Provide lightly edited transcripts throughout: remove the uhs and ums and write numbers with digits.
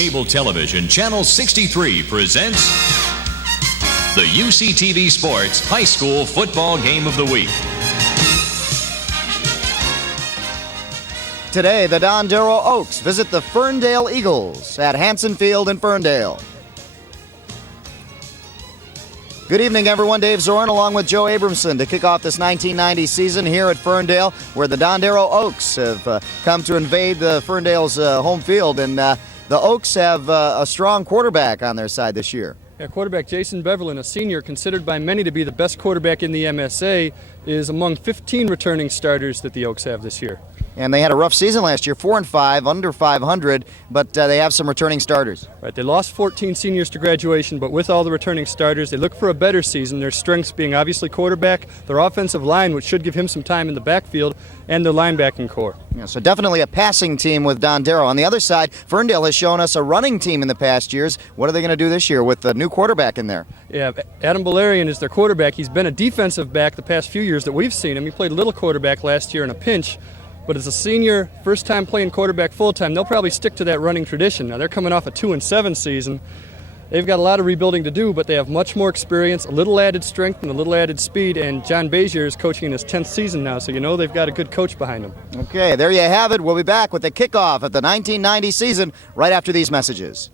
Cable Television Channel 63 presents the UCTV Sports High School Football Game of the Week. Today, the Dondero Oaks visit the Ferndale Eagles at Hanson Field in Ferndale. Good evening, everyone. Dave Zorn along with Joe Abramson to kick off this 1990 season here at Ferndale, where the Dondero Oaks have come to invade the Ferndale's home field. And the Oaks have a strong quarterback on their side this year. Yeah, quarterback Jason Beverlin, a senior considered by many to be the best quarterback in the MSA, is among 15 returning starters that the Oaks have this year. And they had a rough season last year, 4-5, under 500, but they have some returning starters. Right, they lost 14 seniors to graduation, but with all the returning starters, they look for a better season. Their strengths being obviously quarterback, their offensive line, which should give him some time in the backfield, and their linebacking core. Yeah, so definitely a passing team with Dondero. On the other side, Ferndale has shown us a running team in the past years. What are they going to do this year with the new quarterback in there? Yeah, Adam Valerian is their quarterback. He's been a defensive back the past few years that we've seen him. He played little quarterback last year in a pinch. But as a senior, first time playing quarterback full-time, they'll probably stick to that running tradition. Now, they're coming off a 2-7 season. They've got a lot of rebuilding to do, but they have much more experience, a little added strength, and a little added speed. And John Bezier is coaching in his 10th season now, so you know they've got a good coach behind them. Okay, there you have it. We'll be back with the kickoff at the 1990 season right after these messages.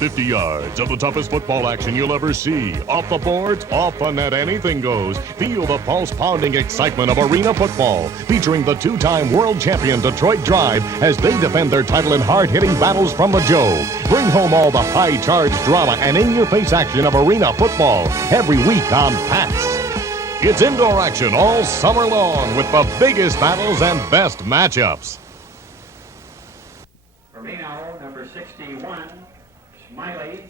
"50 yards of the toughest football action you'll ever see. Off the boards, off the net, anything goes. Feel the pulse-pounding excitement of arena football, featuring the two-time world champion Detroit Drive as they defend their title in hard-hitting battles from the Joe. Bring home all the high-charge drama and in-your-face action of arena football every week on Pats. It's indoor action all summer long with the biggest battles and best matchups." Firmino, number 61. Smiley.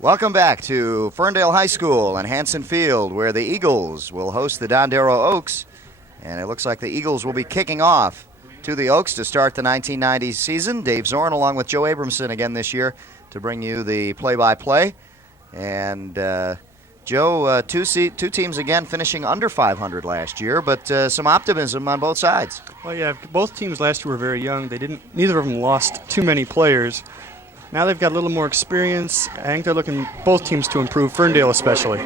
Welcome back to Ferndale High School and Hanson Field, where the Eagles will host the Dondero Oaks. And it looks like the Eagles will be kicking off to the Oaks to start the 1990 season. Dave Zorn along with Joe Abramson again this year to bring you the play-by-play. And Joe, two teams again finishing under 500 last year, but some optimism on both sides. Well, yeah, both teams last year were very young. Neither of them lost too many players. Now they've got a little more experience. I think they're looking both teams to improve, Ferndale especially.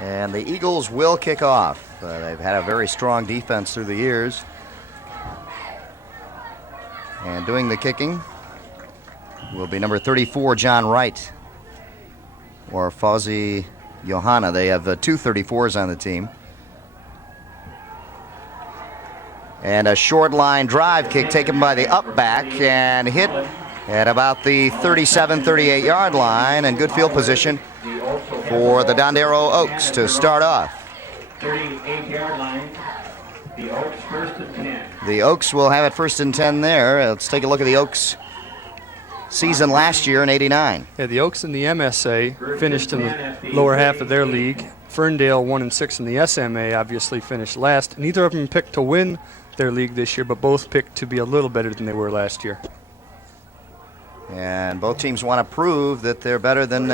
And the Eagles will kick off. They've had a very strong defense through the years. And doing the kicking will be number 34, John Wright, or Fauzi Johanna. They have two 34s on the team. And a short line drive kick taken by the up back and hit at about the 37-38 yard line, and good field position for the Dondero Oaks to start off. 38 yard line. The Oaks first and 10. The Oaks will have it first and 10 there. Let's take a look at the Oaks season last year in '89. Yeah, the Oaks in the MSA finished in the lower half of their league. Ferndale 1-6 in the SMA, obviously finished last. Neither of them picked to win their league this year, but both picked to be a little better than they were last year. And both teams want to prove that they're better than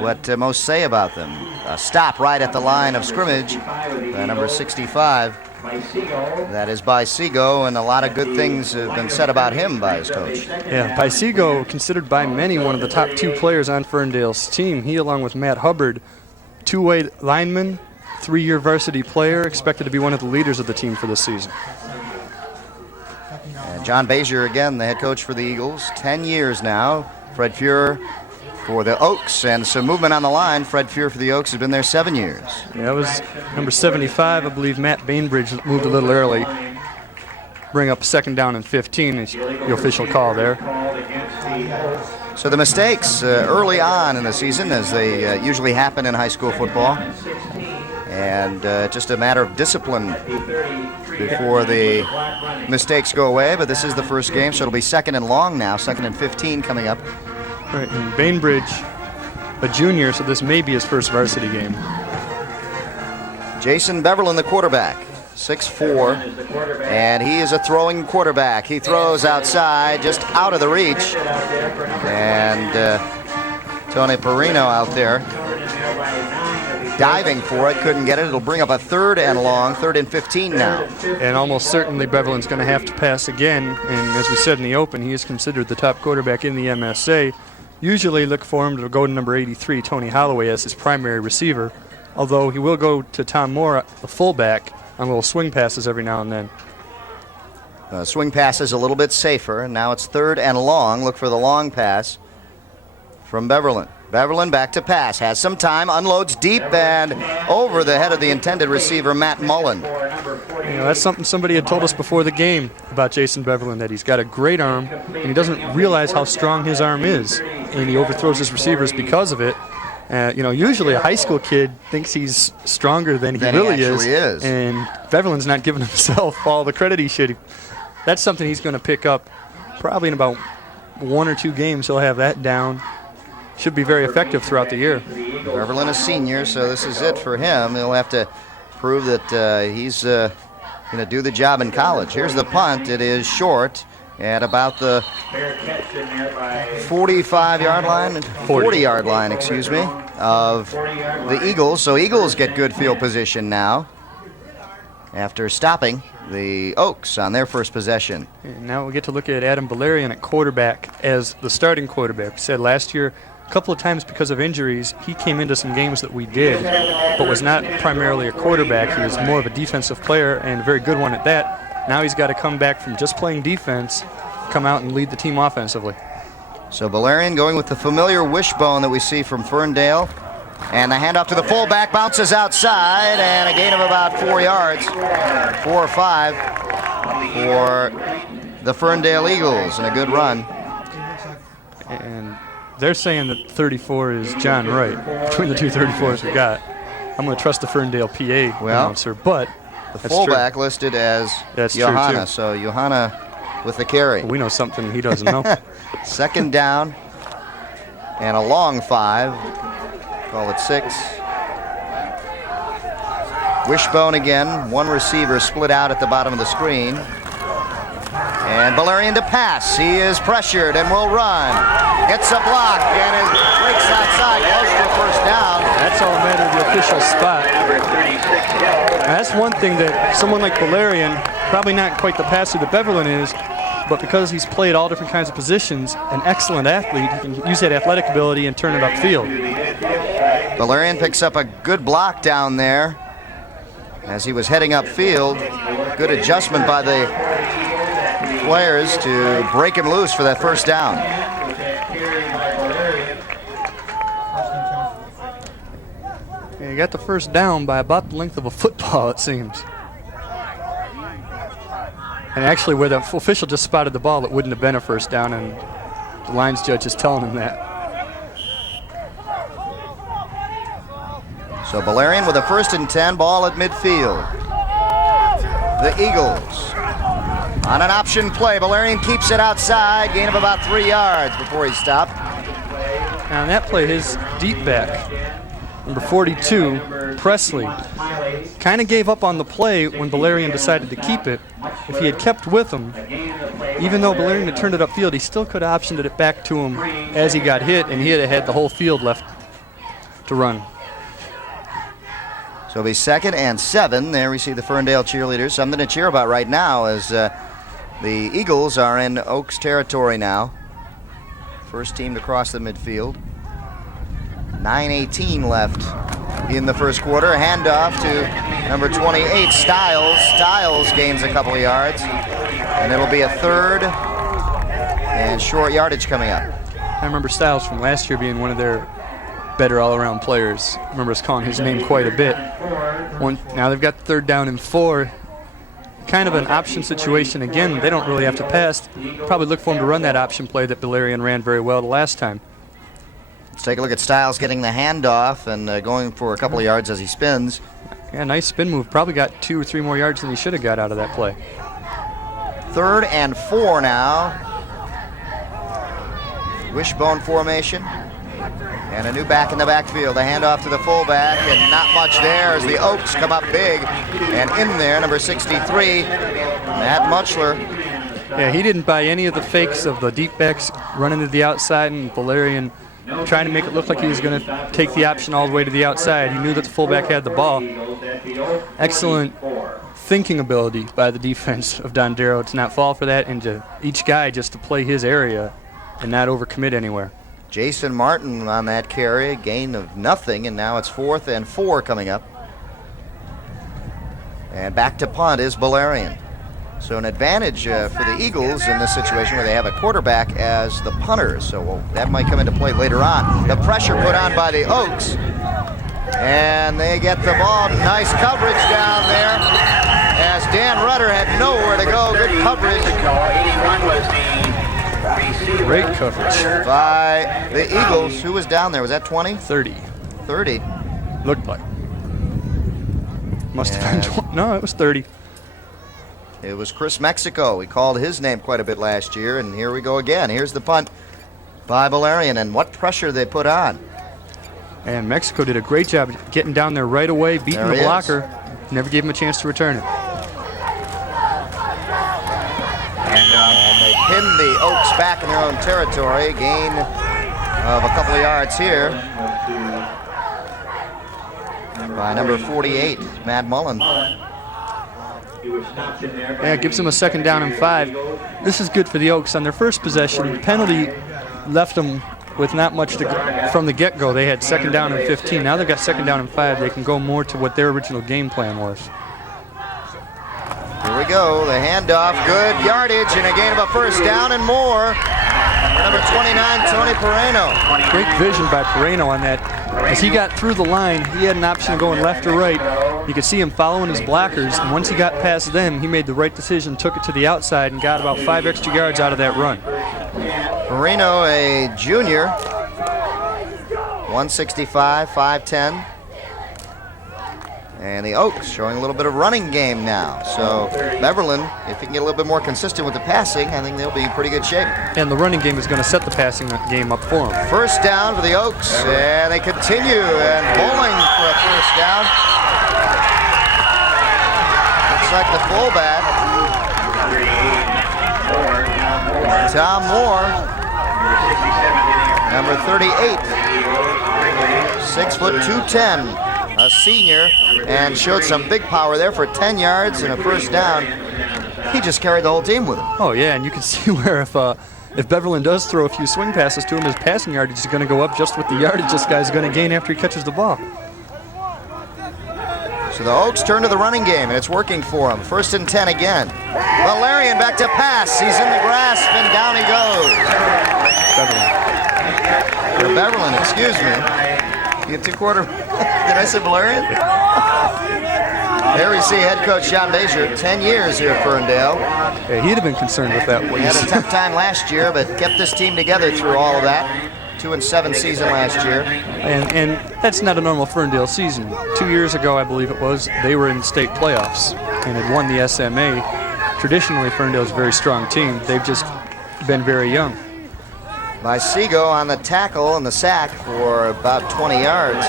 what most say about them. A stop right at the line of scrimmage, number 65. That is Baisigo, and a lot of good things have been said about him by his coach. Yeah, Baisigo, considered by many one of the top two players on Ferndale's team. He, along with Matt Hubbard, two-way lineman, 3-year varsity player, expected to be one of the leaders of the team for this season. And John Bezier, again, the head coach for the Eagles, 10 years now. Fred Fuhrer for the Oaks, and some movement on the line. Fred Fuhrer for the Oaks has been there 7 years. Yeah, that was number 75. I believe Matt Bainbridge moved a little early. Bring up 2nd down and 15 is the official call there. So the mistakes early on in the season, as they usually happen in high school football, and just a matter of discipline before the mistakes go away. But this is the first game, so it'll be 2nd and long now, 2nd and 15 coming up. Right, and Bainbridge, a junior, so this may be his first varsity game. Jason Beverlin, the quarterback. 6'4", and he is a throwing quarterback. He throws outside, just out of the reach. And Tony Perino out there diving for it, couldn't get it. It'll bring up a 3rd and long, 3rd and 15 now. And almost certainly Beverland's going to have to pass again. And as we said in the open, he is considered the top quarterback in the MSA. Usually look for him to go to number 83, Tony Holloway, as his primary receiver, although he will go to Tom Moore, the fullback, on little swing passes every now and then. Swing pass is a little bit safer, and now it's 3rd and long. Look for the long pass from Beverland. Beverland back to pass, has some time, unloads deep and over the head of the intended receiver, Matt Mullen. You know, that's something somebody had told us before the game about Jason Beverland, that he's got a great arm, and he doesn't realize how strong his arm is, and he overthrows his receivers because of it. You know, usually a high school kid thinks he's stronger than he really is, and Beverland's not giving himself all the credit he should. That's something he's going to pick up probably in about 1 or 2 games. He'll have that down. Should be very effective throughout the year. Beverland is senior, so this is it for him. He'll have to prove that he's going to do the job in college. Here's the punt. It is short at about the 45-yard line, 40-yard line, excuse me, of the Eagles. So Eagles get good field position now after stopping the Oaks on their first possession. And now we get to look at Adam Valerian at quarterback as the starting quarterback. We said last year, a couple of times because of injuries, he came into some games that we did, but was not primarily a quarterback. He was more of a defensive player, and a very good one at that. Now he's got to come back from just playing defense, come out and lead the team offensively. So Valerian going with the familiar wishbone that we see from Ferndale. And the handoff to the fullback, bounces outside, and a gain of about 4 yards, 4 or 5 for the Ferndale Eagles, and a good run. And they're saying that 34 is John Wright, between the two 34s we got. I'm going to trust the Ferndale PA announcer, but the fullback listed as Johanna, so Johanna with the carry. Well, we know something he doesn't know. 2nd down and a long 5. Call it 6. Wishbone again. 1 receiver split out at the bottom of the screen. And Valerian to pass. He is pressured and will run. Gets a block and it breaks outside, close to a first down. That's all a matter of the official spot. That's one thing that someone like Valerian, probably not quite the passer that Beverland is, but because he's played all different kinds of positions, an excellent athlete, he can use that athletic ability and turn it upfield. Valerian picks up a good block down there as he was heading upfield. Good adjustment by the players to break him loose for that first down. Yeah, he got the first down by about the length of a football, it seems. And actually, where the official just spotted the ball, it wouldn't have been a first down, and the lines judge is telling him that. So Valerian with a 1st and 10, ball at midfield. The Eagles on an option play. Valerian keeps it outside, gain of about 3 yards before he stopped. Now on that play, his deep back, number 42, Presley, kind of gave up on the play when Valerian decided to keep it. If he had kept with him, even though Valerian had turned it upfield, he still could have optioned it back to him as he got hit, and he had had the whole field left to run. So it'll be 2nd and 7. There we see the Ferndale cheerleaders. Something to cheer about right now as the Eagles are in Oaks territory now. First team to cross the midfield. 9:18 left in the first quarter. Handoff to number 28, Stiles. Stiles gains a couple of yards. And it'll be a 3rd and short yardage coming up. I remember Stiles from last year being one of their better all-around players. I remember us calling his name quite a bit. Now they've got 3rd down and 4. Kind of an option situation again. They don't really have to pass. Probably look for him to run that option play that Valerian ran very well the last time. Let's take a look at Stiles getting the handoff and going for a couple of yards as he spins. Yeah, nice spin move. Probably got 2 or 3 more yards than he should have got out of that play. 3rd and 4 now. Wishbone formation. And a new back in the backfield. A handoff to the fullback, and not much there as the Oaks come up big. And in there, number 63, Matt Muchler. Yeah, he didn't buy any of the fakes of the deep backs running to the outside and Valerian trying to make it look like he was going to take the option all the way to the outside. He knew that the fullback had the ball. Excellent thinking ability by the defense of Dondero to not fall for that, and to each guy just to play his area and not overcommit anywhere. Jason Martin on that carry, a gain of nothing, and now it's 4th and 4 coming up. And back to punt is Valerian. So an advantage for the Eagles in this situation where they have a quarterback as the punter. So that might come into play later on. The pressure put on by the Oaks. And they get the ball. Nice coverage down there as Dan Rudder had nowhere to go. Good coverage. Great coverage by the Eagles. Who was down there? Was that 20? 30. 30. Looked like. Must have been 20. No, it was 30. It was Chris Mexico. We called his name quite a bit last year, and here we go again. Here's the punt by Valerian, and what pressure they put on. And Mexico did a great job getting down there right away, beating There the he blocker. Never gave him a chance to return it. And they pin the Oaks back in their own territory. Gain of a couple of yards here by number 48, Matt Mullen. Yeah, it gives them a 2nd down and 5. This is good for the Oaks. On their first possession, the penalty left them with not much from the get-go. They had 2nd down and 15. Now they've got 2nd down and 5. They can go more to what their original game plan was. Here we go. The handoff. Good yardage and a gain of a 1st down and more. Number 29, Tony Pereno. Great vision by Pereno on that. As he got through the line, he had an option of going left or right. You could see him following his blockers, and once he got past them, he made the right decision, took it to the outside, and got about 5 extra yards out of that run. Pereno, a junior, 165, 5'10". And the Oaks showing a little bit of running game now. So Beverland, if he can get a little bit more consistent with the passing, I think they'll be in pretty good shape. And the running game is going to set the passing game up for them. 1st down for the Oaks, and they continue and bowling for a 1st down. Looks like the fullback, Tom Moore, number 38, 6 foot 210. A senior, and showed some big power there for 10 yards and a 1st down. He just carried the whole team with him. Oh yeah, and you can see where if Beverland does throw a few swing passes to him, his passing yardage is going to go up just with the yardage this guy's going to gain after he catches the ball. So the Oaks turn to the running game, and it's working for him. 1st and 10 again. Valerian back to pass. He's in the grasp, and down he goes. Beverland, excuse me. You get 2 quarter. Did I say Valerian? There we see head coach Sean Bazier, 10 years here at Ferndale. Yeah, he'd have been concerned with that. He had a tough time last year, but kept this team together through all of that. 2-7 season last year. And that's not a normal Ferndale season. 2 years ago, I believe it was, they were in state playoffs and had won the SMA. Traditionally, Ferndale's a very strong team. They've just been very young. By Seago on the tackle and the sack for about 20 yards.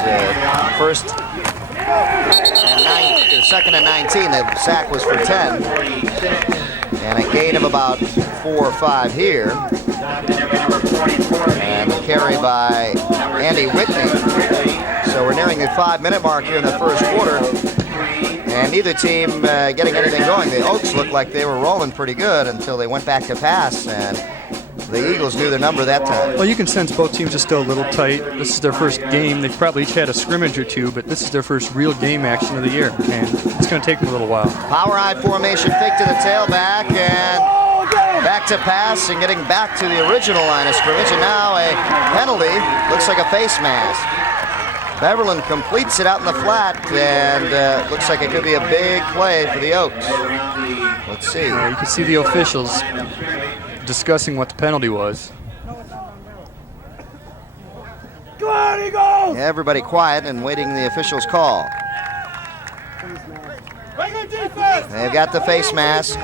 2nd and 19. The sack was for 10. And a gain of about 4 or 5 here. And the carry by Andy Whitney. So we're nearing the 5-minute mark here in the 1st quarter. And neither team getting anything going. The Oaks looked like they were rolling pretty good until they went back to pass. And the Eagles knew their number that time. Well, you can sense both teams are still a little tight. This is their first game. They've probably each had a scrimmage or 2, but this is their first real game action of the year, and it's going to take them a little while. Power I formation, fake to the tailback, and back to pass, and getting back to the original line of scrimmage, and now a penalty. Looks like a face mask. Beverland completes it out in the flat, and looks like it could be a big play for the Oaks. Let's see. You can see the officials discussing what the penalty was. Everybody quiet and waiting the officials' call. They've got the face mask,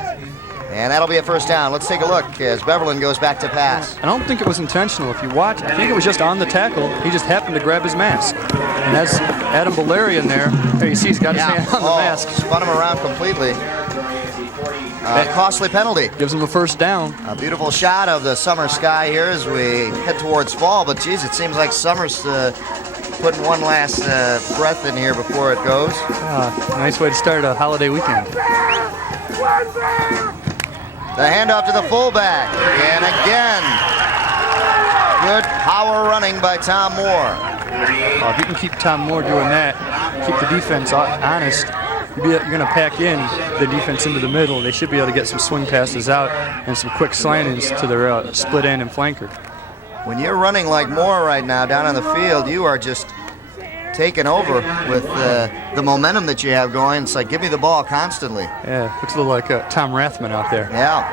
And that'll be a first down. Let's take a look as Beverland goes back to pass. I don't think it was intentional. If you watch, I think it was just on the tackle. He just happened to grab his mask. And that's Adam Valerian there. There you see he's got his hand on the mask. Spun him around completely. Costly penalty. Gives him a first down. A beautiful shot of the summer sky here as we head towards fall. But, geez, it seems like summer's putting one last breath in here before it goes. Nice way to start a holiday weekend. The handoff to the fullback. And again, good power running by Tom Moore. If you can keep Tom Moore doing that, keep the defense honest, you're going to pack in the defense into the middle. They should be able to get some swing passes out and some quick slant-ins to their split end and flanker. When you're running like Moore right now down on the field, you are just taken over with the momentum that you have going. It's like, give me the ball constantly. Yeah, looks a little like Tom Rathman out there. Yeah.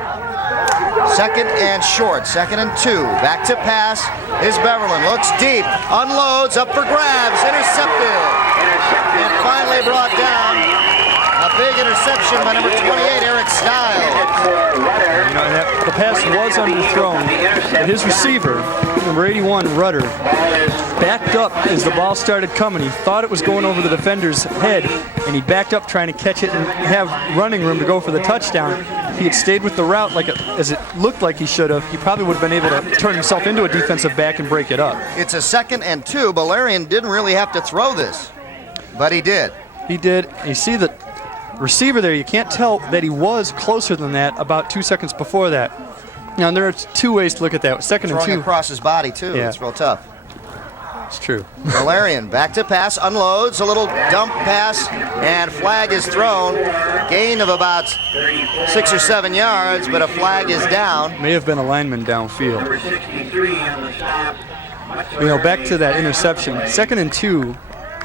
Second and short, 2nd and 2. Back to pass is Beverland. Looks deep, unloads, up for grabs, intercepted. And finally brought down. A big interception by number 28, Eric Stiles. You know, the pass was underthrown, but his receiver, number 81, Rudder, backed up as the ball started coming. He thought it was going over the defender's head, and he backed up trying to catch it and have running room to go for the touchdown. If he had stayed with the route as it looked like he should have, he probably would have been able to turn himself into a defensive back and break it up. It's a 2nd and 2. Valerian didn't really have to throw this, but he did. He did. You see the receiver there, you can't tell that he was closer than that about 2 seconds before that. Now, there are two ways to look at that. 2nd and 2. Throwing across his body, too. Yeah. It's real tough. It's true. Valerian back to pass, unloads, a little dump pass, and flag is thrown. Gain of about 6 or 7 yards, but a flag is down. May have been a lineman downfield. You know, back to that interception. 2nd and 2,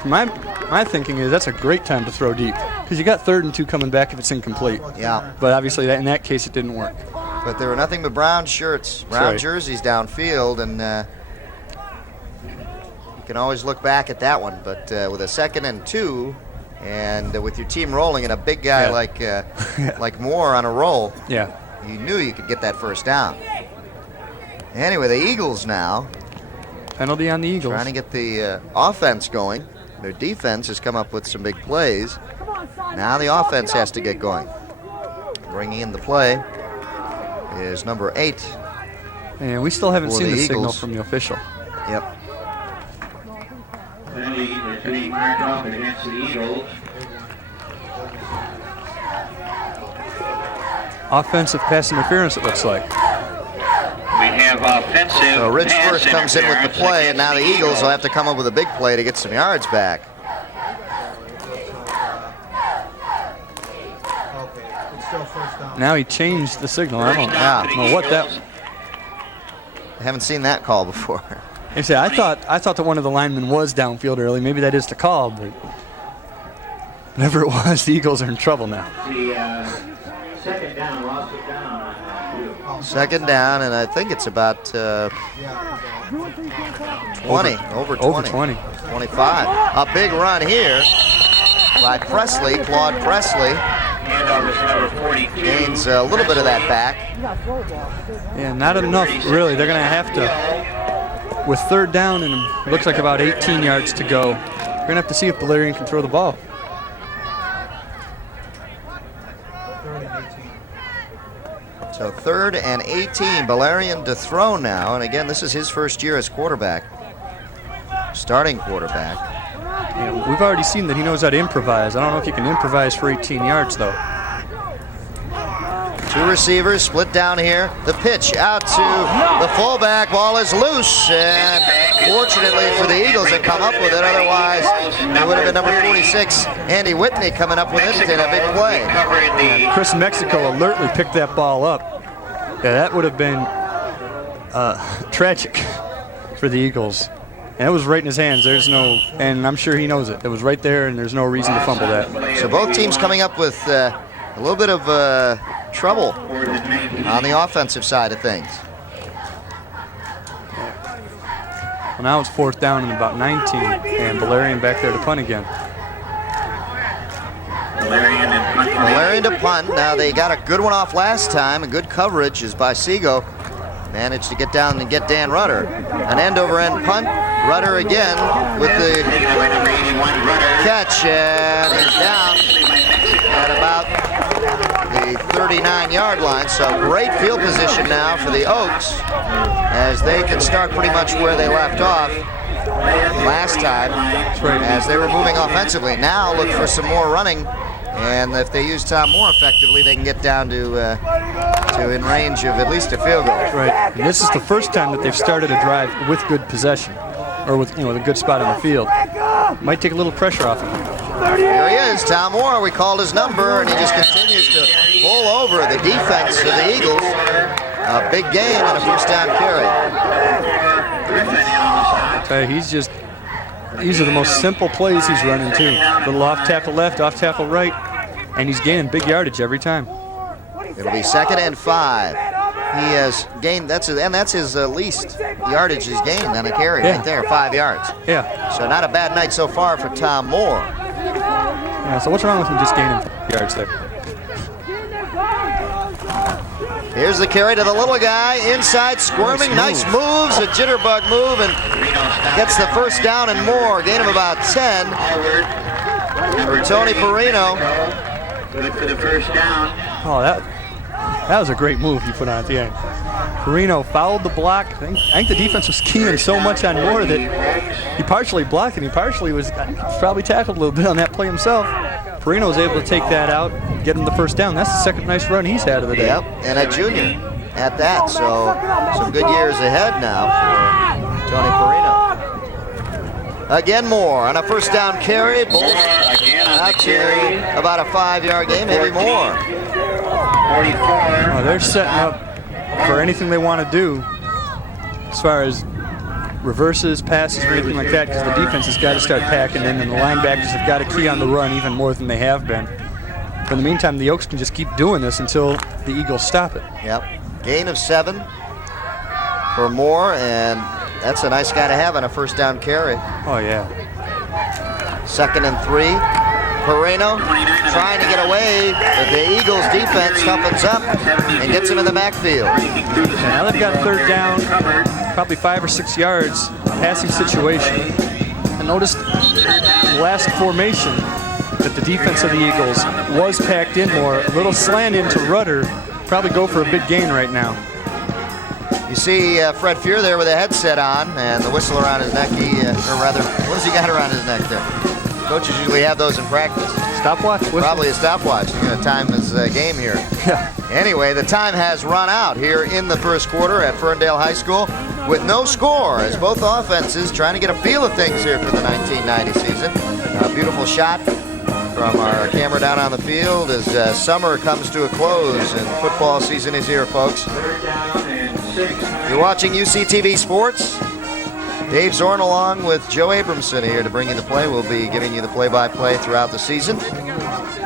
my thinking is that's a great time to throw deep because you got 3rd and 2 coming back if it's incomplete. Yeah. But obviously, in that case, it didn't work. But there were nothing but brown shirts, brown jerseys downfield, and you can always look back at that one. But with a 2nd and 2, and with your team rolling and a big guy like Moore on a roll, yeah, you knew you could get that first down. Anyway, the Eagles now. Penalty on the Eagles. Trying to get the offense going. Their defense has come up with some big plays. Now the offense has to get going. Bringing in the play is number 8. And we still haven't seen the signal Eagles. from the official. Yep. Penalty is being marked off against the Eagles. Offensive pass interference, it looks like. We have offensive. So Rich pass first comes in with the interference play, and now the against Eagles will have to come up with a big play to get some yards back. Now he changed the signal. I don't know what that. I haven't seen that call before. I thought that one of the linemen was downfield early. Maybe that is the call, but whatever it was, the Eagles are in trouble now. The 2nd down, loss of down. 2nd down, and I think it's about 20, over 20. Over 20. 25. A big run here by Presley, Claude Presley. Handoff is number 42. Gains a little bit of that back. Yeah, not enough, really. They're going to have to, with 3rd down and it looks like about 18 yards to go, they're going to have to see if Valerian can throw the ball. So 3rd and 18, Valerian to throw now. And again, this is his first year as quarterback, starting quarterback. Yeah, we've already seen that he knows how to improvise. I don't know if he can improvise for 18 yards, though. 2 receivers split down here. The pitch out to the fullback. Ball is loose, and fortunately for the Eagles, they come up with it. Otherwise, it would have been number 46, Andy Whitney, coming up with it in a big play. Chris Mexico alertly picked that ball up. Yeah, that would have been tragic for the Eagles. And it was right in his hands. And I'm sure he knows it. It was right there, and there's no reason to fumble that. So both teams coming up with a little bit of trouble on the offensive side of things. Well, now it's 4th down and about 19, and Valerian back there to punt again. Valerian and punt Valerian to punt. Now they got a good one off last time, and good coverage is by Seago. Managed to get down and get Dan Rudder. An end-over-end punt. Rudder again with the catch, and he's down at about the 39-yard line. So great field position now for the Oaks as they can start pretty much where they left off last time as they were moving offensively. Now look for some more running, and if they use Tom Moore effectively, they can get down to in range of at least a field goal. Right. And this is the first time that they've started a drive with good possession, or with a good spot on the field. Might take a little pressure off him. Here he is, Tom Moore. We called his number, and he just continues to pull over the defense of the Eagles. A big gain and a first down carry. I tell you, these are the most simple plays he's running too. Little off tackle left, off tackle right, and he's gaining big yardage every time. It'll be 2nd and 5. He has gained, that's his least yardage he's gained on a carry right there, 5 yards. Yeah. So not a bad night so far for Tom Moore. Yeah, so what's wrong with him just gaining 5 yards there? Here's the carry to the little guy, inside, squirming, nice moves, a jitterbug move, and gets the first down and more. Gain of about 10 for Tony Perino. For the first down. Oh, that was a great move he put on at the end. Perino fouled the block. I think the defense was keying so much on Moore that he partially blocked and he partially was probably tackled a little bit on that play himself. Perino was able to take that out, get him the first down. That's the second nice run he's had of the day. Yep, and a junior at that. So some good years ahead now for Tony Perino. Again, Moore on a first down carry. Bolt out to about a 5-yard gain, maybe more. 44. Oh, they're setting up for anything they want to do as far as reverses, passes, or anything like that, because the defense has got to start packing in, and the linebackers have got to key on the run even more than they have been. But in the meantime, the Oaks can just keep doing this until the Eagles stop it. Yep. Gain of 7 for Moore, and that's a nice guy to have on a first down carry. Oh, yeah. 2nd and 3. Perino trying to get away, but the Eagles defense toughens up and gets him in the backfield. Yeah, now they've got 3rd down, probably 5 or 6 yards, passing situation. And notice the last formation that the defense of the Eagles was packed in more. A little slant into Rudder, probably go for a big gain right now. You see Fred Fear there with a headset on and the whistle around his neck. Or rather, what has he got around his neck there? Coaches usually have those in practice. Stopwatch? Whistle? Probably a stopwatch. He's going to time his game here. Yeah. Anyway, the time has run out here in the first quarter at Ferndale High School with no score as both offenses trying to get a feel of things here for the 1990 season. A beautiful shot from our camera down on the field as summer comes to a close and football season is here, folks. You're watching UCTV Sports. Dave Zorn along with Joe Abramson here to bring you the play. We'll be giving you the play-by-play throughout the season.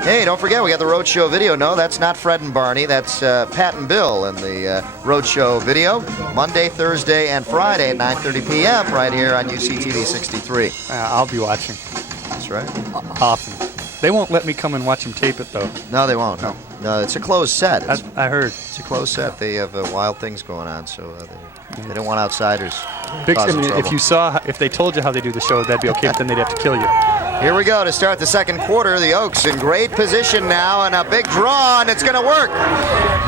Hey, don't forget, we got the Roadshow video. No, that's not Fred and Barney. That's Pat and Bill in the Roadshow video. Monday, Thursday, and Friday at 9:30 p.m. right here on UCTV 63. I'll be watching. That's right. Often. They won't let me come and watch them tape it, though. No, they won't. No, it's a closed set. I heard. It's a closed set. They have wild things going on, so they don't want outsiders. If they told you how they do the show, that'd be okay, but then they'd have to kill you. Here we go to start the second quarter. The Oaks in great position now, and a big draw, and it's going to work.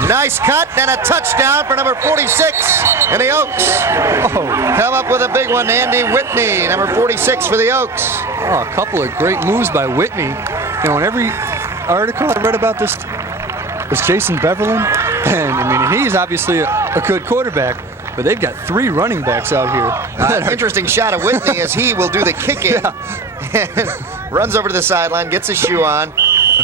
Nice cut and a touchdown for number 46 in the Oaks. Come up with a big one, Andy Whitney, number 46 for the Oaks. Oh, a couple of great moves by Whitney. You know, in every article I read about this was Jason Beverland, and I mean, he's obviously a good quarterback, but they've got 3 running backs out here. Interesting shot of Whitney as he will do the kicking. And runs over to the sideline, gets his shoe on,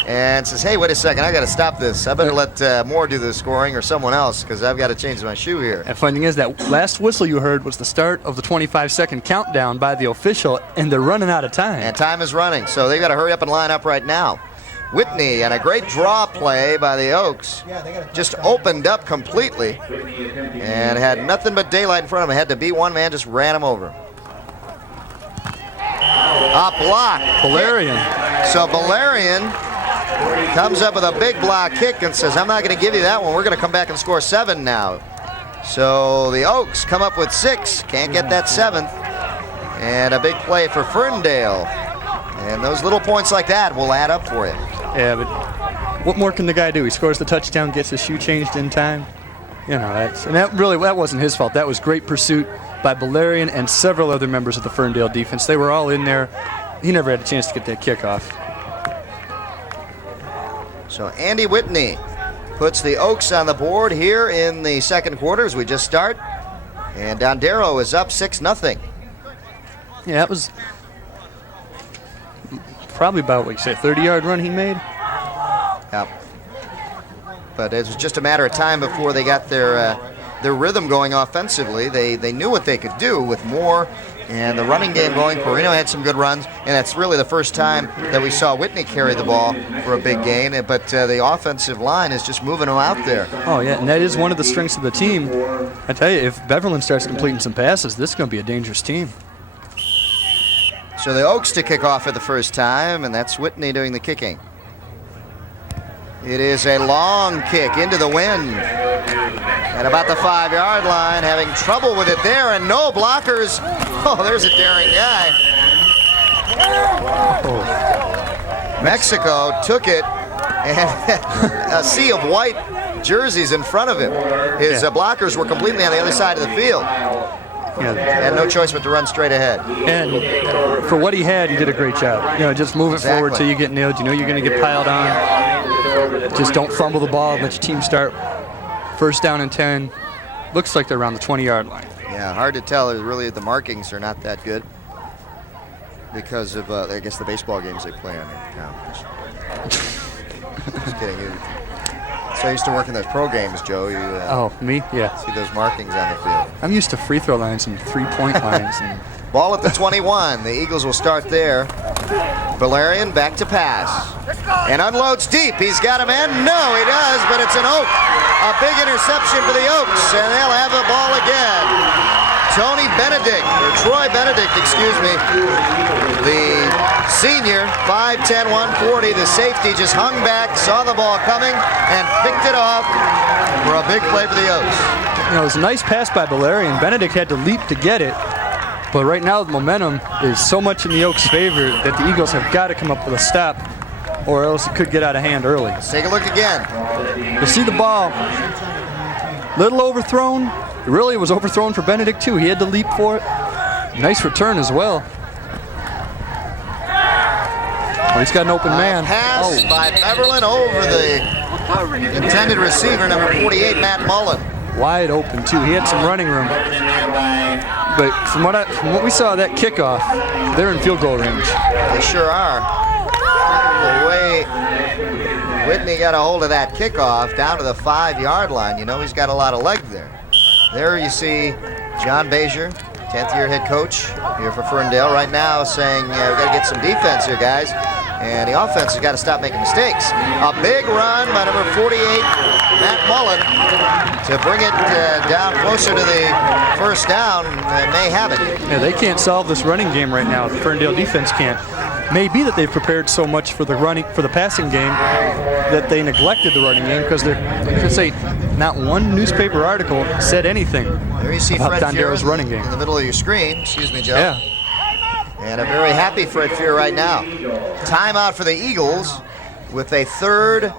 and says, hey, wait a second, I got to stop this. I better let Moore do the scoring or someone else because I've got to change my shoe here. And funny thing is, that last whistle you heard was the start of the 25-second countdown by the official, and they're running out of time. And time is running, so they've got to hurry up and line up right now. Whitney, and a great draw play by the Oaks, just opened up completely and had nothing but daylight in front of him. Had to beat one man, just ran him over. A block. Valerian. So Valerian comes up with a big block kick and says, I'm not going to give you that one. We're going to come back and score 7 now. So the Oaks come up with 6. Can't get that 7th. And a big play for Ferndale. And those little points like that will add up for you. Yeah, but what more can the guy do? He scores the touchdown, gets his shoe changed in time. You know, that wasn't his fault. That was great pursuit by Valerian and several other members of the Ferndale defense. They were all in there. He never had a chance to get that kickoff. So Andy Whitney puts the Oaks on the board here in the second quarter as we just start. And Dondero is up 6-0. Yeah, that was probably about, what you say, a 30-yard run he made? Yep. But it was just a matter of time before they got their rhythm going offensively. They knew what they could do with Moore and the running game going. Perino had some good runs, and that's really the first time that we saw Whitney carry the ball for a big gain. But the offensive line is just moving them out there. Oh, yeah, and that is one of the strengths of the team. I tell you, if Beverland starts completing some passes, this is going to be a dangerous team. So the Oaks to kick off for the first time, and that's Whitney doing the kicking. It is a long kick into the wind at about the 5-yard line, having trouble with it there, and no blockers. Oh, there's a daring guy. Oh. Mexico took it, and a sea of white jerseys in front of him. His blockers were completely on the other side of the field. Yeah. Had no choice but to run straight ahead. And for what he had, he did a great job. You know, just move it forward till you get nailed. You know you're going to get piled on. Just don't fumble the ball. Let your team start first down and 10. Looks like they're around the 20-yard line. Yeah, hard to tell. Really, the markings are not that good because of, I guess, the baseball games they play on. No, just kidding. So I used to work in those pro games, Joe. Oh, me? Yeah. See those markings on the field. I'm used to free throw lines and three-point lines. And ball at the 21. The Eagles will start there. Valerian back to pass. And unloads deep. He's got a man. No, he does, but it's an Oak. A big interception for the Oaks, and they'll have the ball again. Troy Benedict, excuse me. The senior, 5'10", 140. The safety just hung back, saw the ball coming, and picked it off for a big play for the Oaks. You know, it was a nice pass by Valerian. Benedict had to leap to get it. But right now, the momentum is so much in the Oaks' favor that the Eagles have got to come up with a stop, or else it could get out of hand early. Let's take a look again. You'll see the ball. Little overthrown. Really, it was overthrown for Benedict, too. He had to leap for it. Nice return as well. Oh, he's got an open man. Pass by Beverland over the intended receiver, number 48, Matt Mullen. Wide open, too. He had some running room. But from what we saw, that kickoff, they're in field goal range. They sure are. The way Whitney got a hold of that kickoff down to the 5-yard line, you know he's got a lot of leg there. There you see John Bazier, 10th-year head coach here for Ferndale, right now saying, we've got to get some defense here, guys. And the offense has got to stop making mistakes. A big run by number 48, Matt Mullen, to bring it down closer to the first down. They may have it. Yeah, they can't solve this running game right now. The Ferndale defense can't. Maybe that they've prepared so much for the passing game that they neglected the running game because not one newspaper article said anything there you see about Fred Dondero's Fear running game. In the middle of your screen. Excuse me, Joe. Yeah. And a very happy Fred Fear right now. Timeout for the Eagles with a 3rd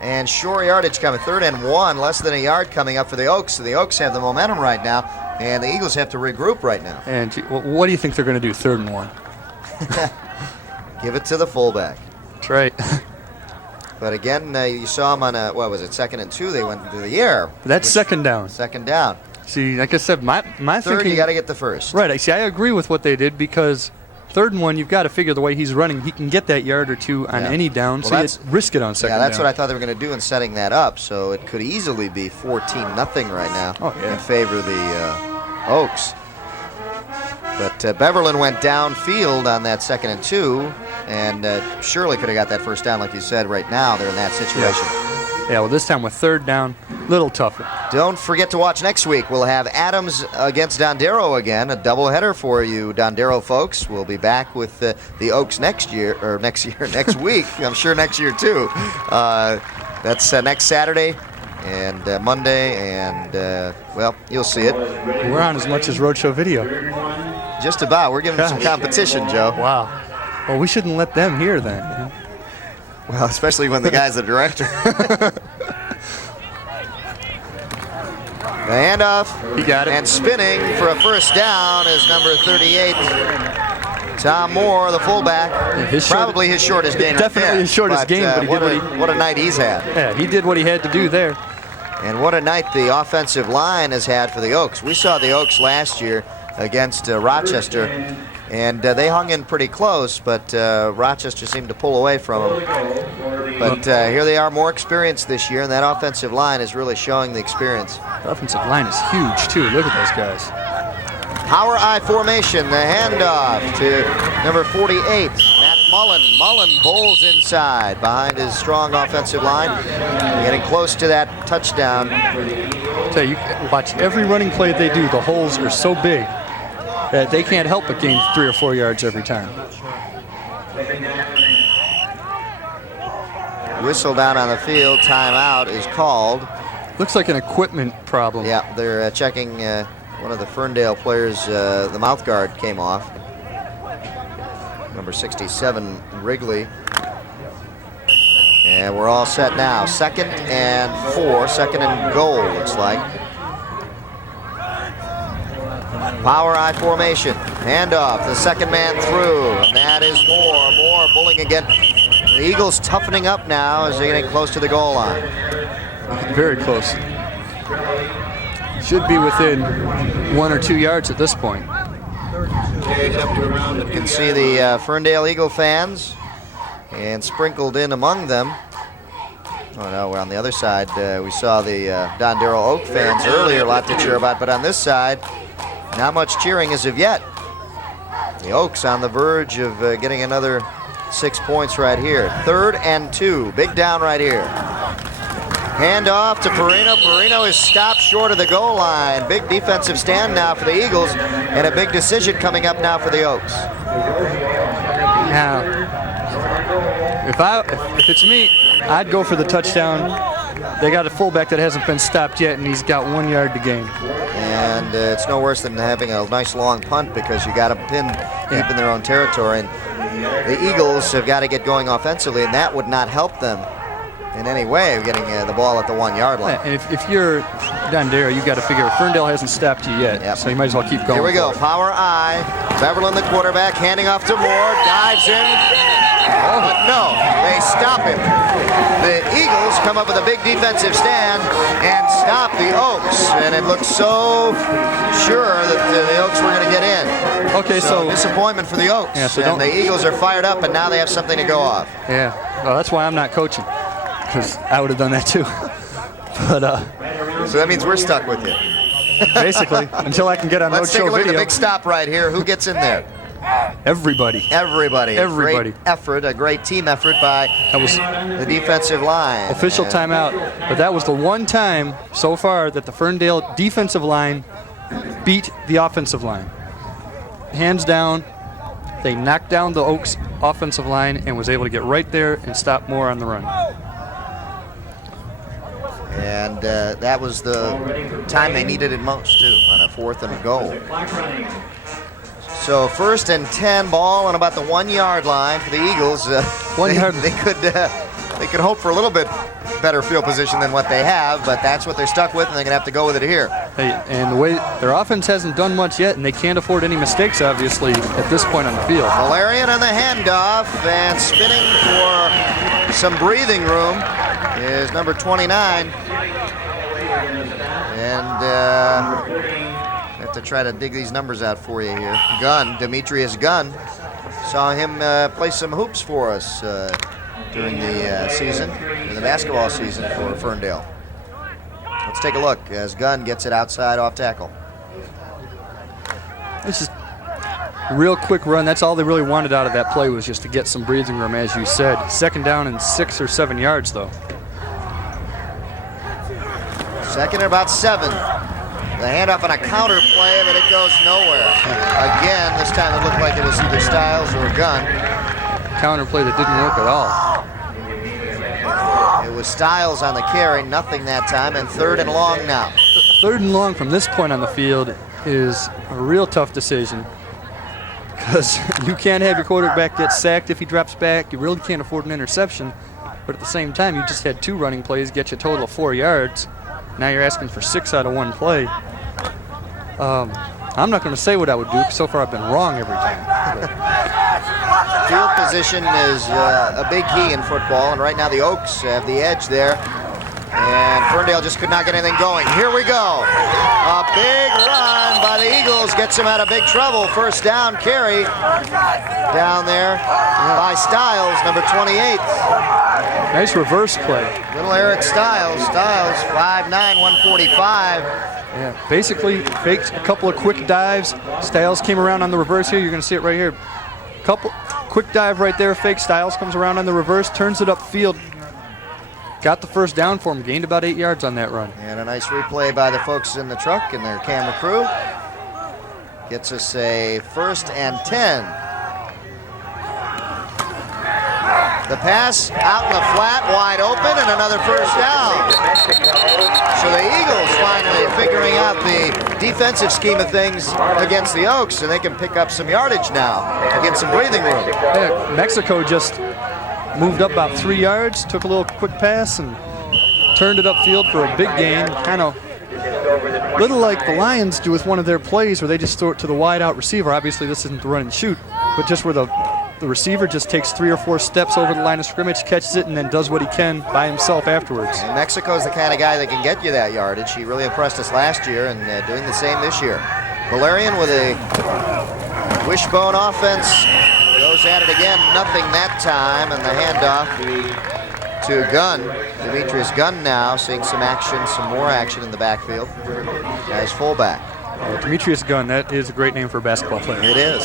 and short yardage coming. 3rd and 1, less than a yard coming up for the Oaks. So the Oaks have the momentum right now, and the Eagles have to regroup right now. And what do you think they're going to do, 3rd and 1? Give it to the fullback. That's right. But again, you saw them on a, 2nd and 2. They went into the air. That's second down. Second down. See, like I said, my 3rd, thinking, you got to get the first. Right. See, I agree with what they did because 3rd and 1, you've got to figure the way he's running, he can get that yard or two on any down, so you risk it on second down. Yeah, that's what I thought they were going to do in setting that up, so it could easily be 14-0 right now in favor of the Oaks. But Beverland went downfield on that 2nd and 2, and surely could have got that first down, like you said. Right now, they're in that situation. Yeah, well, this time with 3rd down, Little tougher. Don't forget to watch next week. We'll have Adams against Dondero again, a doubleheader for you Dondero folks. We'll be back with the Oaks next week. I'm sure next year too. That's next Saturday and Monday, and well, you'll see it. We're on as much as Roadshow Video. Just about. We're giving them some competition, Joe. Wow. Well, we shouldn't let them hear then. Well, especially when the guy's the director. The handoff. He got it. And spinning for a first down is number 38, Tom Moore, the fullback. Probably his shortest game. Definitely his shortest game, but he did what a night he's had. Yeah, he did what he had to do there. And what a night the offensive line has had for the Oaks. We saw the Oaks last year against Rochester, and they hung in pretty close, but Rochester seemed to pull away from them. But here they are, more experienced this year, and that offensive line is really showing the experience. The offensive line is huge, too. Look at those guys. Power I formation, the handoff to number 48, Matt Mullen. Mullen bowls inside behind his strong offensive line, getting close to that touchdown. So you watch every running play they do, the holes are so big that they can't help but gain 3 or 4 yards every time. Whistle down on the field, timeout is called. Looks like an equipment problem. Yeah, they're checking one of the Ferndale players, the mouth guard came off. Number 67, Wrigley. And we're all set now. 2nd and 4, 2nd and goal, looks like. Power I formation, handoff, the second man through, and that is Moore. Moore bullying again. The Eagles toughening up now as they're getting close to the goal line. Very close. Should be within 1 or 2 yards at this point. You can see the Ferndale Eagle fans, and sprinkled in among them. Oh no, we're on the other side. We saw the Dondero Oak fans earlier, a lot to cheer about, but on this side, not much cheering as of yet. The Oaks on the verge of getting another 6 points right here. 3rd and 2, big down right here. Handoff to Perino. Perino is stopped short of the goal line. Big defensive stand now for the Eagles, and a big decision coming up now for the Oaks. Now, if it's me, I'd go for the touchdown. They got a fullback that hasn't been stopped yet, and he's got 1 yard to gain. And it's no worse than having a nice long punt because you got them pinned deep in their own territory. And the Eagles have got to get going offensively, and that would not help them in any way, getting the ball at the 1 yard line. And if you're Dondero, you've got to figure Ferndale hasn't stopped you yet, so you might as well keep going. Here we go, power I. Beverlin, the quarterback, handing off to Moore, dives in. But no, they stop him. The Eagles come up with a big defensive stand and stop the Oaks, and it looked so sure that the Oaks were going to get in. Okay, so disappointment for the Oaks. Yeah, so and the Eagles are fired up, and now they have something to go off. Yeah, well, that's why I'm not coaching, because I would have done that too. But so that means we're stuck with you. Basically, until I can get on Roadshow Video. Let's take a look at the big stop right here. Who gets in there? Everybody. Great effort, a great team effort by the defensive line. Official timeout. But that was the one time so far that the Ferndale defensive line beat the offensive line. Hands down, they knocked down the Oaks offensive line and was able to get right there and stop Moore on the run. And that was the time they needed it most, too, on a 4th and goal. So 1st and 10, ball on about the 1 yard line for the Eagles. They could hope for a little bit better field position than what they have, but that's what they're stuck with, and they're going to have to go with it here. Hey, and the way their offense hasn't done much yet, and they can't afford any mistakes, obviously, at this point on the field. Valerian on the handoff, and spinning for some breathing room is number 29. And have to try to dig these numbers out for you here. Demetrius Gunn. Saw him play some hoops for us during the season, in the basketball season for Ferndale. Let's take a look as Gunn gets it outside off tackle. This is a real quick run. That's all they really wanted out of that play, was just to get some breathing room, as you said. 2nd down and 6 or 7 yards, though. Second and about 7. The handoff on a counter play, but it goes nowhere. Again, this time it looked like it was either Styles or Gunn. Counter play that didn't work at all. It was Styles on the carry, nothing that time, and 3rd and long now. 3rd and long from this point on the field is a real tough decision because you can't have your quarterback get sacked if he drops back. You really can't afford an interception, but at the same time, you just had 2 running plays get you a total of 4 yards. Now you're asking for 6 out of 1 play. I'm not going to say what I would do because so far I've been wrong every time. Field position is a big key in football, and right now the Oaks have the edge there. And Ferndale just could not get anything going. Here we go. A big run by the Eagles gets him out of big trouble. First down carry down there by Styles, number 28. Nice reverse play. Little Eric Styles. Styles, 5'9", 145. Yeah, basically faked a couple of quick dives. Styles came around on the reverse here. You're going to see it right here. Couple quick dive right there. Fake. Styles comes around on the reverse, turns it upfield. Got the first down for him. Gained about 8 yards on that run. And a nice replay by the folks in the truck and their camera crew. Gets us a 1st and 10. The pass out in the flat, wide open, and another first down. So the Eagles finally figuring out the defensive scheme of things against the Oaks, and they can pick up some yardage now and get some breathing room. Yeah, Mexico just moved up about 3 yards, took a little quick pass, and turned it upfield for a big gain. Kind of little like the Lions do with one of their plays where they just throw it to the wide out receiver. Obviously, this isn't the run and shoot, but just where the receiver just takes 3 or 4 steps over the line of scrimmage, catches it, and then does what he can by himself afterwards. And Mexico's the kind of guy that can get you that yardage. He really impressed us last year and doing the same this year. Valerian with a wishbone offense. Goes at it again, nothing that time, and the handoff to Gunn. Demetrius Gunn now seeing some action, some more action in the backfield as fullback. Demetrius Gunn, that is a great name for a basketball player. It is.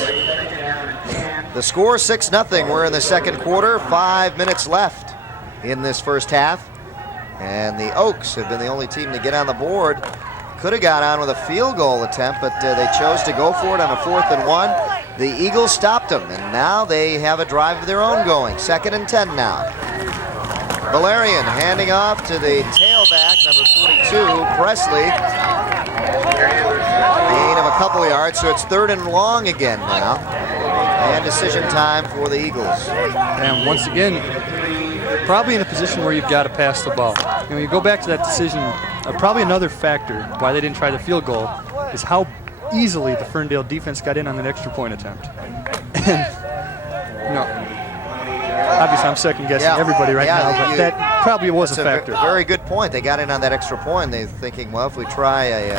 The score 6-0. We're in the second quarter. 5 minutes left in this first half. And the Oaks have been the only team to get on the board. Could have got on with a field goal attempt, but they chose to go for it on a 4th and 1. The Eagles stopped them, and now they have a drive of their own going. 2nd and 10 now. Valerian handing off to the tailback, number 42, Presley. Gain of a couple yards, so it's 3rd and long again now. And decision time for the Eagles. And once again, probably in a position where you've got to pass the ball. You know, you go back to that decision, probably another factor why they didn't try the field goal is how easily the Ferndale defense got in on an extra point attempt. And, you know, obviously I'm second guessing everybody right now, but that probably was a factor. Very good point. They got in on that extra point. They're thinking, well, if we try a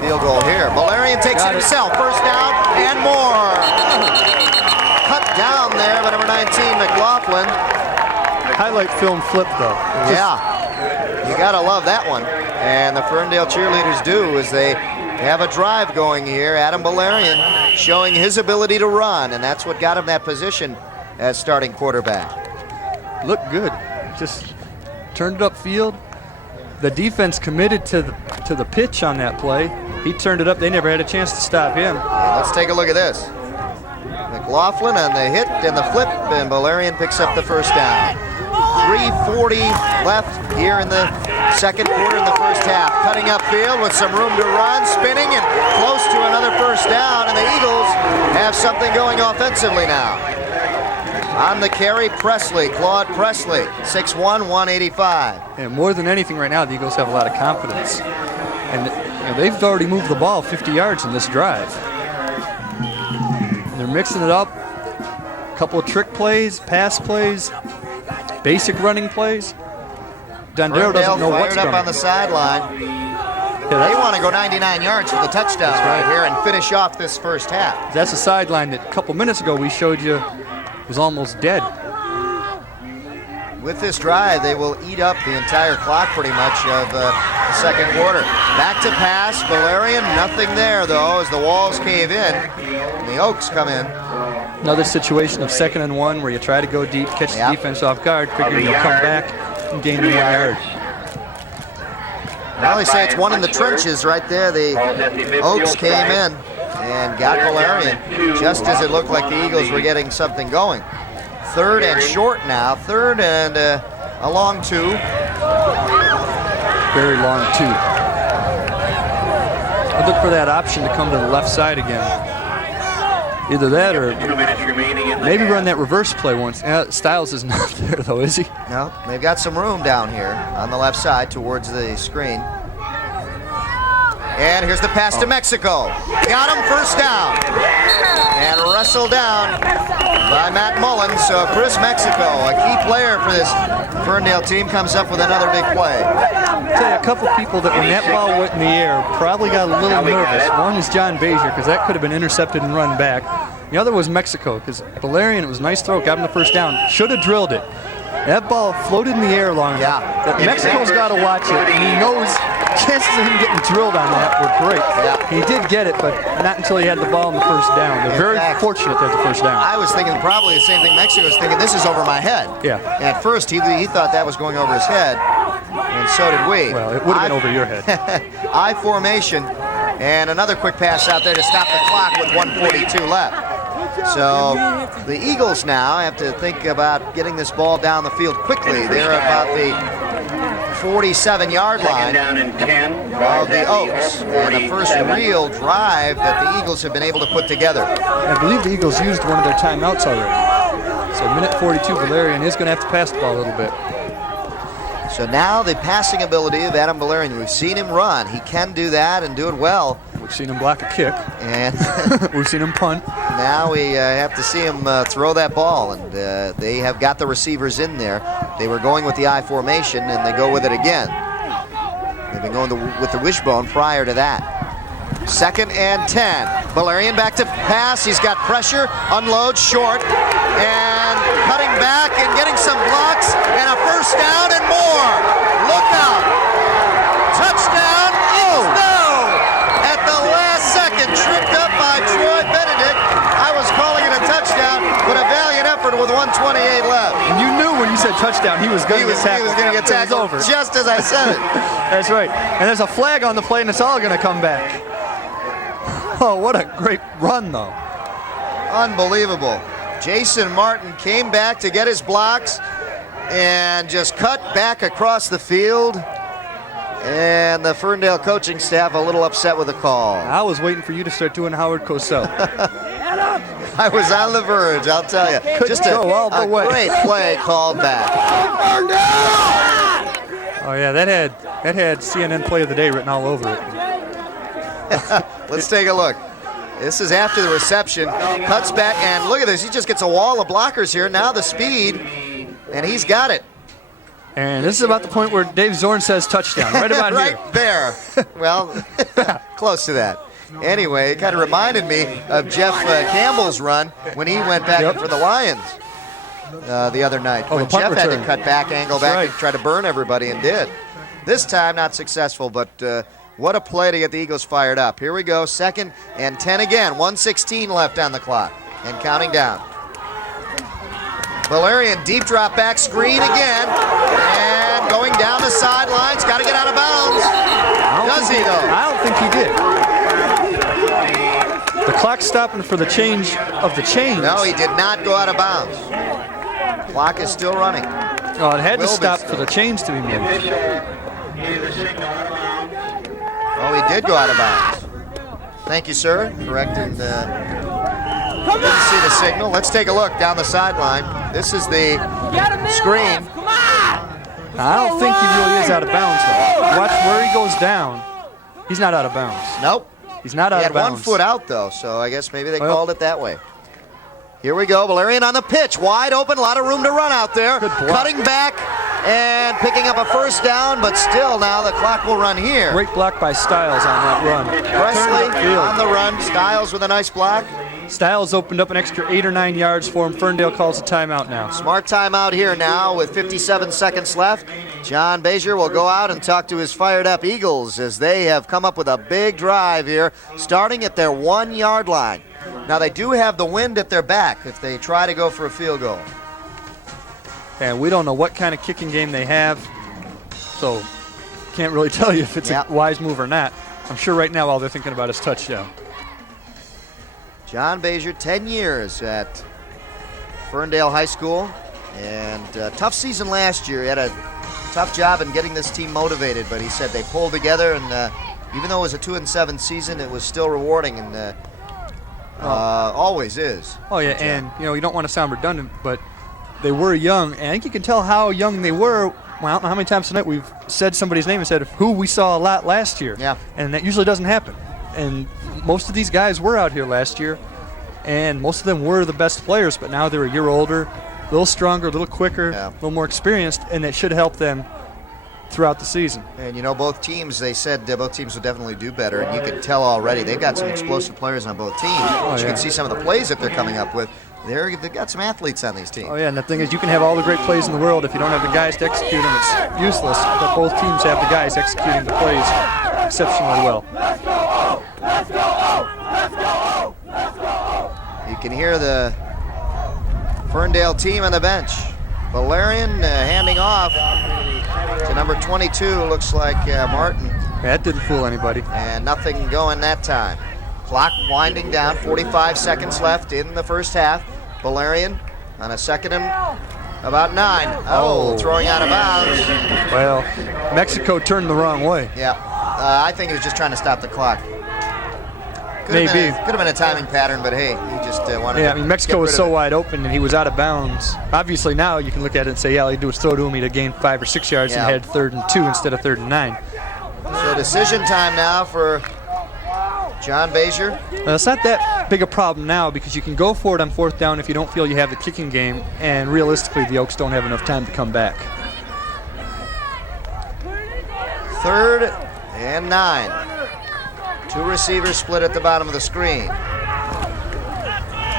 field goal here. Valerian takes it himself. First down and more. Cut down there by number 19, McLaughlin. Highlight film flip, though. Yeah, you got to love that one. And the Ferndale cheerleaders do as they have a drive going here. Adam Valerian showing his ability to run, and that's what got him that position as starting quarterback. Looked good. Just turned it upfield. The defense committed to the pitch on that play. He turned it up. They never had a chance to stop him. And let's take a look at this. McLaughlin on the hit and the flip, and Valerian picks up the first down. 3:40 left here in the second quarter in the first half. Cutting upfield with some room to run, spinning, and close to another first down, and the Eagles have something going offensively now. On the carry, Presley, Claude Presley, 6'1", 185. And more than anything right now, the Eagles have a lot of confidence. And they've already moved the ball 50 yards in this drive. And they're mixing it up. A couple of trick plays, pass plays, basic running plays. Dondero doesn't know what's fired up on the sideline. They want to go 99 yards for the touchdown right here and finish off this first half. That's a sideline that a couple minutes ago we showed you was almost dead. With this drive, they will eat up the entire clock pretty much of the second quarter. Back to pass, Valerian, nothing there though as the walls cave in and the Oaks come in. Another situation of 2nd and 1 where you try to go deep, catch the defense off guard, figuring you'll come back and gain 1 yard. Well, they say it's one in the trenches right there. The Oaks came in and got Valerian just as it looked like the Eagles were getting something going. Third and short now. Third and a long two. Very long two. I'd look for that option to come to the left side again. Either that or maybe run that reverse play once. Styles is not there though, is he? No, they've got some room down here on the left side towards the screen. And here's the pass to Mexico. Got him, first down. And wrestled down by Matt Mullins. So Chris Mexico, a key player for this Ferndale team, comes up with another big play. I'll tell you, a couple people that when that ball went in the air probably got a little nervous. One is John Bazier, because that could have been intercepted and run back. The other was Mexico, because Valerian, it was a nice throw, got him the first down. Should have drilled it. That ball floated in the air long enough. Yeah. Mexico's got to watch it, and he knows chances of him getting drilled on that were great. Yeah. He did get it, but not until he had the ball on the first down. They're very fortunate to have the first down. I was thinking probably the same thing Mexico was thinking. This is over my head. Yeah. At first, he thought that was going over his head, and so did we. Well, it would have been over your head. I formation, and another quick pass out there to stop the clock with 1:42 left. So the Eagles now have to think about getting this ball down the field quickly. They're about the 47-yard line of the Oaks. And the first real drive that the Eagles have been able to put together. I believe the Eagles used one of their timeouts already. So minute 42, Valerian is going to have to pass the ball a little bit. So now the passing ability of Adam Valerian. We've seen him run. He can do that and do it well. We've seen him block a kick. And we've seen him punt. Now we have to see him throw that ball, and they have got the receivers in there. They were going with the I formation, and they go with it again. They've been going with the wishbone prior to that. 2nd and 10. Valerian back to pass. He's got pressure, unloads short, and cutting back and getting some blocks, and a first down and more. Look out. Touchdown. Oh, no. At the last second, tripped up by Troy Benedict. I was calling it a touchdown, but a valiant effort with 1:28 left. And you knew when you said touchdown, he was going to get tackled. He was going to get tackled over. Just as I said it. That's right. And there's a flag on the play, and it's all going to come back. Oh, what a great run, though. Unbelievable. Jason Martin came back to get his blocks and just cut back across the field. And the Ferndale coaching staff a little upset with the call. I was waiting for you to start doing Howard Cosell. I was on the verge, I'll tell you. Just a great play called back. Oh yeah, that had CNN Play of the Day written all over it. Let's take a look. This is after the reception. Cuts back, and look at this. He just gets a wall of blockers here. Now the speed, and he's got it. And this is about the point where Dave Zorn says touchdown, right about right here. There. Well, close to that. Anyway, it kind of reminded me of Jeff Campbell's run when he went back in for the Lions the other night. Oh, when the punt Jeff had return. to cut back, angle That's back, right. and try to burn everybody, and did. This time, not successful, but what a play to get the Eagles fired up. Here we go, 2nd and 10 again. 1:16 left on the clock, and counting down. Valerian, deep drop back screen again, and going down the sidelines. Got to get out of bounds. Does he, though? I don't think he did. The clock's stopping for the change of the chains. No, he did not go out of bounds. Clock is still running. Oh, it had to stop for the chains to be moved. Oh, he did go out of bounds. Thank you, sir. Correcting the... Didn't see the signal. Let's take a look down the sideline. This is the screen. I don't think he really is out of bounds, though. Watch where he goes down. He's not out of bounds. Nope. He's not out He of had bounds. 1 foot out, though, so I guess maybe they called it that way. Here we go. Valerian on the pitch. Wide open. A lot of room to run out there. Good block. Cutting back and picking up a first down, but still now the clock will run here. Great block by Styles on that run. Presley on the run. Styles with a nice block. Styles opened up an extra 8 or 9 yards for him. Ferndale calls a timeout now. Smart timeout here now with 57 seconds left. John Bazier will go out and talk to his fired up Eagles as they have come up with a big drive here, starting at their 1 yard line. Now they do have the wind at their back if they try to go for a field goal. And we don't know what kind of kicking game they have. So can't really tell you if it's Yeah. a wise move or not. I'm sure right now all they're thinking about is touchdown. John Bazier, 10 years at Ferndale High School, and tough season last year. He had a tough job in getting this team motivated, but he said they pulled together, and even though it was a 2-7 season, it was still rewarding, and always is. Oh, yeah, and you don't want to sound redundant, but they were young, and I think you can tell how young they were. Well, I don't know how many times tonight we've said somebody's name and said who we saw a lot last year. Yeah. And that usually doesn't happen. And most of these guys were out here last year, and most of them were the best players, but now they're a year older, a little stronger, a little quicker, a little more experienced, and that should help them throughout the season. And both teams, they said both teams will definitely do better, and you can tell already they've got some explosive players on both teams. You can see some of the plays that they're coming up with. They've got some athletes on these teams. Oh, yeah, and the thing is, you can have all the great plays in the world. If you don't have the guys to execute them, it's useless. But both teams have the guys executing the plays exceptionally well. You can hear the Ferndale team on the bench. Valerian handing off to number 22, looks like Martin. That didn't fool anybody. And nothing going that time. Clock winding down, 45 seconds left in the first half. Valerian on a second and about 9. Oh, throwing out of bounds. Well, Mexico turned the wrong way. Yeah, I think he was just trying to stop the clock. Maybe. Could have been a timing pattern, but hey, he just wanted to. Yeah, I mean, Mexico was so wide open and he was out of bounds. Obviously now you can look at it and say, yeah, all he'd do was throw to him, he'd have gained 5 or 6 yards and had 3rd and 2 instead of 3rd and 9. So decision time now for John Bazier. It's not that big a problem now because you can go for it on 4th down if you don't feel you have the kicking game, and realistically the Oaks don't have enough time to come back. 3rd and 9. 2 receivers split at the bottom of the screen.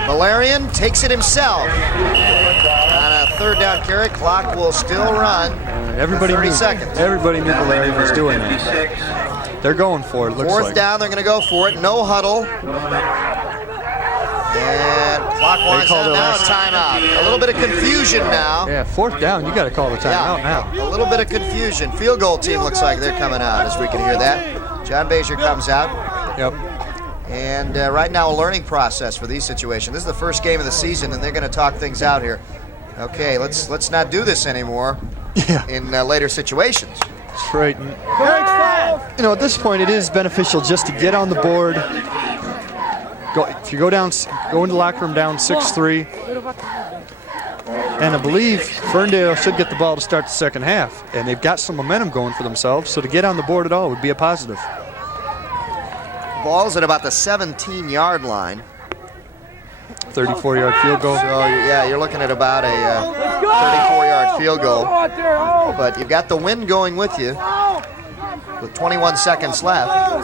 Valerian takes it himself. On a 3rd down carry, clock will still run. Everybody 30 knew, seconds. Everybody knew Valerian was doing that. They're going for it, looks 4th like. down, they're going to go for it. No huddle. And clock winds down. Now a timeout. A little bit of confusion now. Yeah, 4th down, you got to call the timeout now. A little bit of confusion. Field goal team looks like they're coming out as we can hear that. John Bazier comes out. Yep. And right now a learning process for these situations. This is the first game of the season, and they're going to talk things out here. Okay, let's not do this anymore in later situations. That's right. At this point, it is beneficial just to get on the board. If you go into the locker room down 6-3, and I believe Ferndale should get the ball to start the second half, and they've got some momentum going for themselves, so to get on the board at all would be a positive. Ball's at about the 17-yard line. 34-yard field goal. So, yeah, you're looking at about a 34-yard field goal. But you've got the wind going with you with 21 seconds left.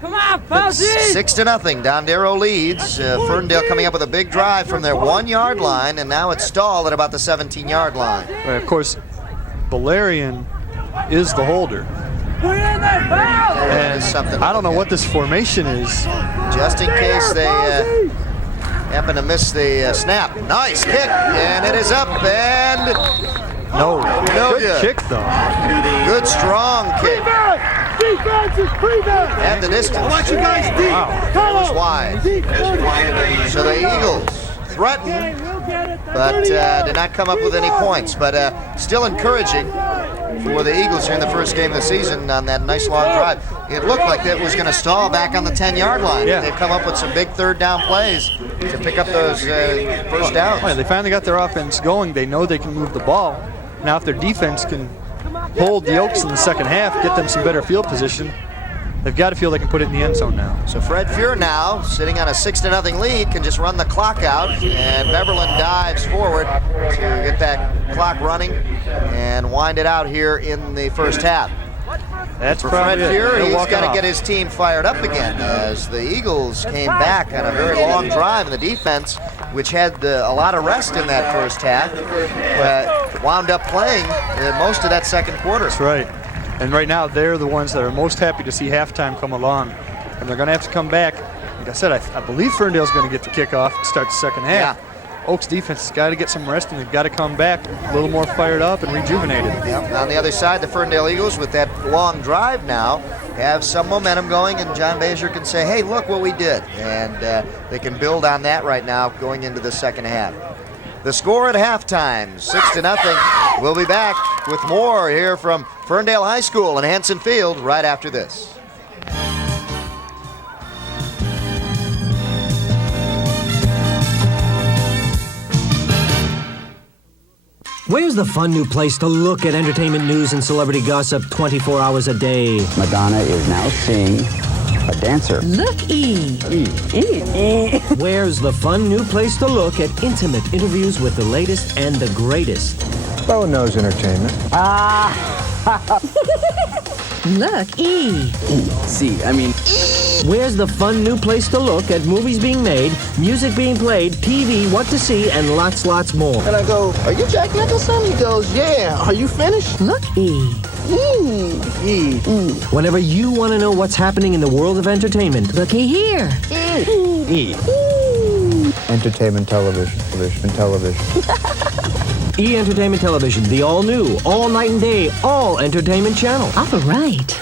Come on, Fauci! 6-0. Dondero leads. Ferndale coming up with a big drive from their 1-yard line, and now it's stalled at about the 17-yard line. Of course, Valerian is the holder. And I don't know what this formation is. Just in case they happen to miss the snap. Nice kick, and it is up, and no good kick though. Good strong kick. At the distance. Watch you guys deep. Wow. It was wide. So the Eagles threatened, but did not come up with any points. But still encouraging for the Eagles here in the first game of the season on that nice long drive. It looked like that was going to stall back on the 10-yard line. Yeah. They've come up with some big 3rd down plays to pick up those first downs. Well, they finally got their offense going. They know they can move the ball. Now if their defense can hold the Oaks in the second half, get them some better field position, they've got to feel they can put it in the end zone now. So Fred Fuhr now, sitting on a 6-0 lead, can just run the clock out, and Beverland dives forward to get that clock running and wind it out here in the first half. That's For Fred probably it. Fuhr, They're he's walking got to off. get his team fired up again as the Eagles came back on a very long drive, and the defense, which had a lot of rest in that first half, wound up playing most of that second quarter. That's right. And right now, they're the ones that are most happy to see halftime come along. And they're going to have to come back. Like I said, I believe Ferndale's going to get the kickoff to start the second half. Oaks defense has got to get some rest, and they've got to come back a little more fired up and rejuvenated. Yep. On the other side, the Ferndale Eagles, with that long drive now, have some momentum going, and John Bazier can say, hey, look what we did. And they can build on that right now going into the second half. The score at halftime, 6-0. We'll be back with more here from Ferndale High School and Hanson Field right after this. Where's the fun new place to look at entertainment news and celebrity gossip 24 hours a day? Madonna is now seeing a dancer. Look-e. Where's the fun new place to look at intimate interviews with the latest and the greatest? Bow-Nose Entertainment. Look-e. Where's the fun new place to look at movies being made, music being played, TV, what to see, and lots more? And I go, are you Jack Nicholson? He goes, yeah. Are you finished? Look-e. Whenever you want to know what's happening in the world of entertainment, Looky here. Entertainment television. E! Entertainment Television, the all-new, all night and day, all entertainment channel. All right.